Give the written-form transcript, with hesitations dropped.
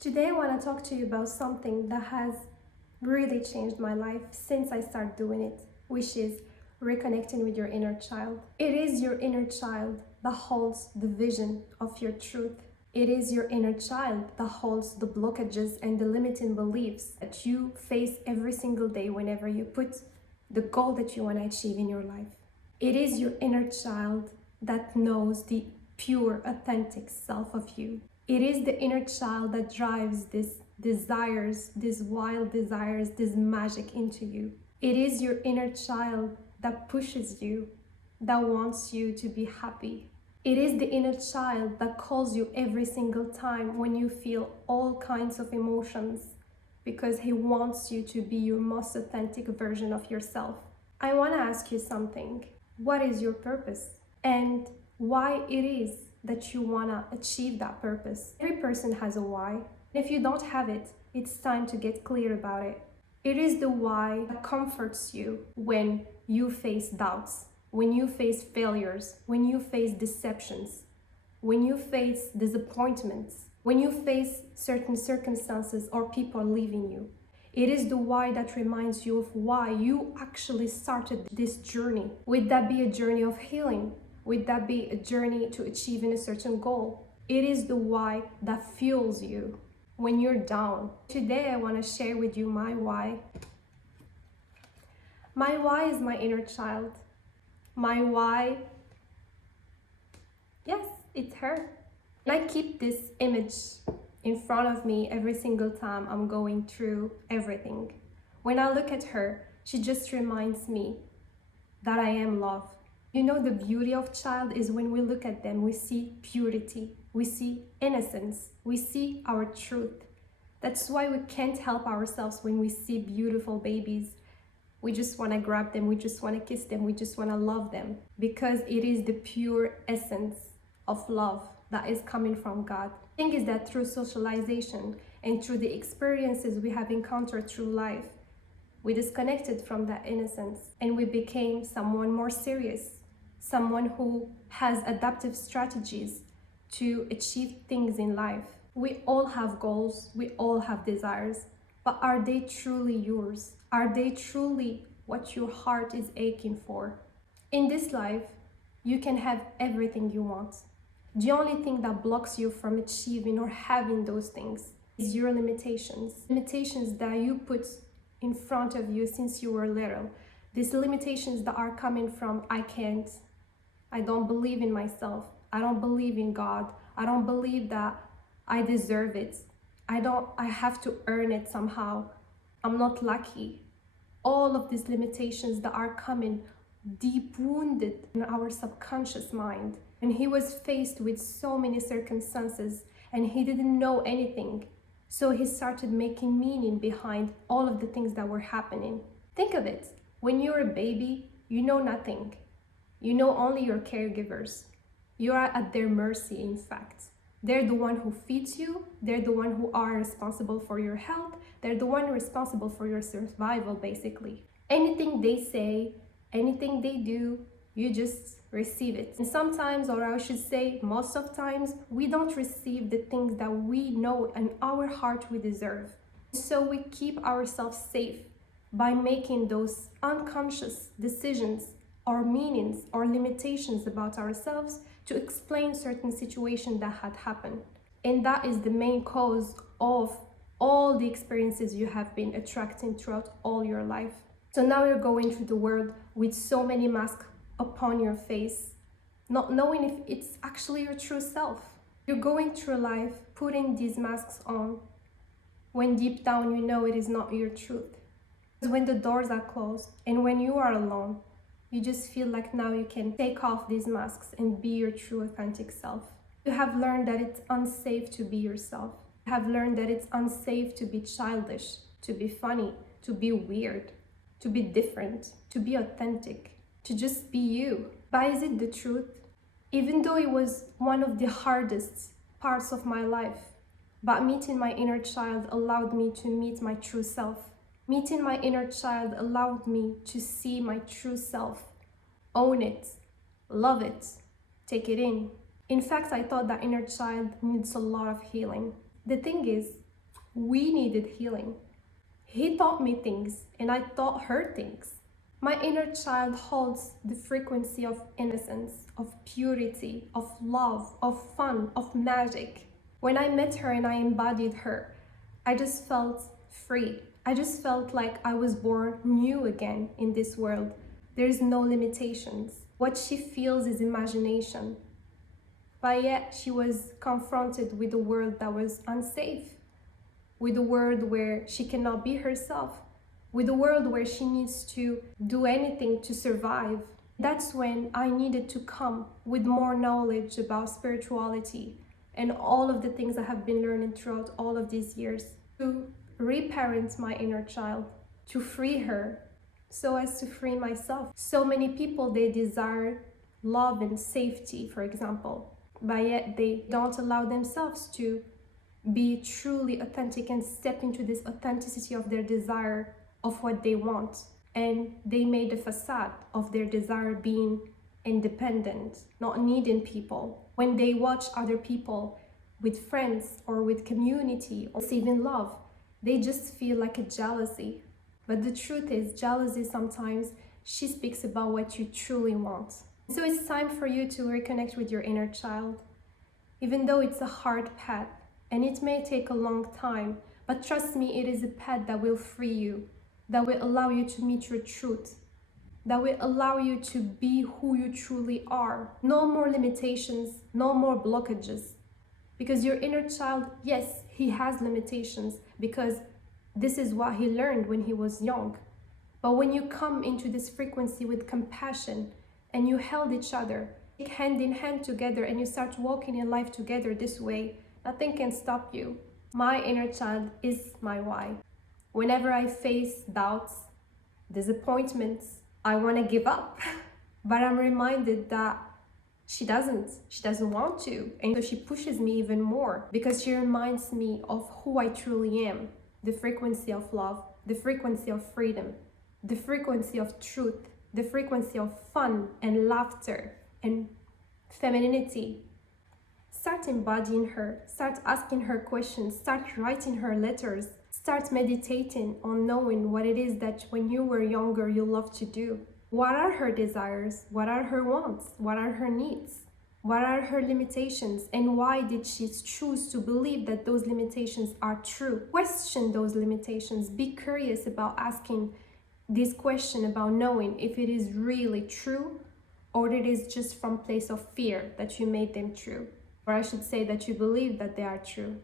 Today I want to talk to you about something that has really changed my life since I started doing it, which is reconnecting with your inner child. It is your inner child that holds the vision of your truth. It is your inner child that holds the blockages and the limiting beliefs that you face every single day whenever you put the goal that you want to achieve in your life. It is your inner child that knows the pure, authentic self of you. It is the inner child that drives these desires, these wild desires, this magic into you. It is your inner child that pushes you, that wants you to be happy. It is the inner child that calls you every single time when you feel all kinds of emotions because he wants you to be your most authentic version of yourself. I want to ask you something. What is your purpose? And why it is that you want to achieve that purpose? Every person has a why. If you don't have it, it's time to get clear about it. It is the why that comforts you when you face doubts, when you face failures, when you face deceptions, when you face disappointments, when you face certain circumstances or people leaving you. It is the why that reminds you of why you actually started this journey. Would that be a journey of healing? Would that be a journey to achieving a certain goal? It is the why that fuels you when you're down. Today I want to share with you my why. My why is my inner child. My why, yes, it's her. And I keep this image in front of me every single time I'm going through everything. When I look at her, she just reminds me that I am love. You know, the beauty of child is when we look at them, we see purity, we see innocence, we see our truth. That's why we can't help ourselves when we see beautiful babies. We just want to grab them, we just want to kiss them, we just want to love them, because it is the pure essence of love that is coming from God. The thing is that through socialization and through the experiences we have encountered through life, we disconnected from that innocence and we became someone more serious, someone who has adaptive strategies to achieve things in life. We all have goals, we all have desires, but are they truly yours? Are they truly what your heart is aching for? In this life, you can have everything you want. The only thing that blocks you from achieving or having those things is your limitations. Limitations that you put in front of you since you were little. These limitations that are coming from I can't, I don't believe in myself, I don't believe in God, I don't believe that I deserve it, I have to earn it somehow, I'm not lucky. All of these limitations that are coming deep wounded in our subconscious mind. And he was faced with so many circumstances and he didn't know anything. So he started making meaning behind all of the things that were happening. Think of it. When you're a baby, you know nothing. You know only your caregivers. You are at their mercy, in fact. They're the one who feeds you. They're the one who are responsible for your health. They're the one responsible for your survival, basically. Anything they say, anything they do, you just receive it. And sometimes, or I should say most of times, we don't receive the things that we know in our heart we deserve. So we keep ourselves safe by making those unconscious decisions or meanings or limitations about ourselves to explain certain situations that had happened. And that is the main cause of all the experiences you have been attracting throughout all your life. So now you're going through the world with so many masks upon your face, not knowing if it's actually your true self. You're going through life putting these masks on when deep down you know it is not your truth. Because when the doors are closed and when you are alone, you just feel like now you can take off these masks and be your true authentic self. You have learned that it's unsafe to be yourself. You have learned that it's unsafe to be childish, to be funny, to be weird, to be different, to be authentic, to just be you. But is it the truth? Even though it was one of the hardest parts of my life, but meeting my inner child allowed me to meet my true self. Meeting my inner child allowed me to see my true self, own it, love it, take it in. In fact, I thought that inner child needs a lot of healing. The thing is, We needed healing. He taught me things, and I taught her things. My inner child holds the frequency of innocence, of purity, of love, of fun, of magic. When I met her and I embodied her, I just felt free. I just felt like I was born new again in this world. There's no limitations. What she feels is imagination. But yet she was confronted with a world that was unsafe, with a world where she cannot be herself, with a world where she needs to do anything to survive. That's when I needed to come with more knowledge about spirituality and all of the things I have been learning throughout all of these years to reparent my inner child, to free her so as to free myself. So many people, they desire love and safety, for example, but yet they don't allow themselves to be truly authentic and step into this authenticity of their desire of what they want. And they made a facade of their desire being independent, not needing people. When they watch other people with friends or with community or receiving love, they just feel like a jealousy. But the truth is, jealousy sometimes she speaks about what you truly want. So it's time for you to reconnect with your inner child. Even though it's a hard path and it may take a long time, but trust me, it is a path that will free you, that will allow you to meet your truth, that will allow you to be who you truly are. No more limitations, no more blockages. Because your inner child, yes, he has limitations because this is what he learned when he was young. But when you come into this frequency with compassion and you held each other, hand in hand together, and you start walking in life together this way, nothing can stop you. My inner child is my why. Whenever I face doubts, disappointments, I want to give up. But I'm reminded that she doesn't want to. And so she pushes me even more because she reminds me of who I truly am, the frequency of love, the frequency of freedom, the frequency of truth, the frequency of fun and laughter and femininity. Start embodying her, start asking her questions, start writing her letters, start meditating on knowing what it is that when you were younger you loved to do. What are her desires? What are her wants? What are her needs? What are her limitations? And why did she choose to believe that those limitations are true? Question those limitations. Be curious about asking this question about knowing if it is really true or it is just from place of fear that you made them true. Or I should say that you believe that they are true.